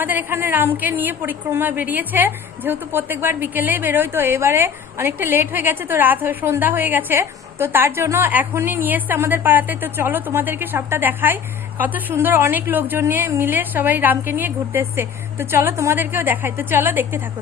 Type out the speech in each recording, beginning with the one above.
আমাদের এখানে রামকে নিয়ে পরিক্রমা বেরিয়েছে, যেহেতু প্রত্যেকবার বিকেলেই বেরোয়, তো এবারে অনেকটা লেট হয়ে গেছে, তো সন্ধ্যা হয়ে গেছে, তো তার জন্য এখনই নিয়ে এসছে আমাদের পাড়াতে। তো চলো তোমাদেরকে সবটা দেখাই, কত সুন্দর অনেক লোকজন নিয়ে মিলে সবাই রামকে নিয়ে ঘুরতে এসছে। তো চলো তোমাদেরকেও দেখাই, তো চলো দেখতে থাকো।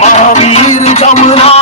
महावीर जमुना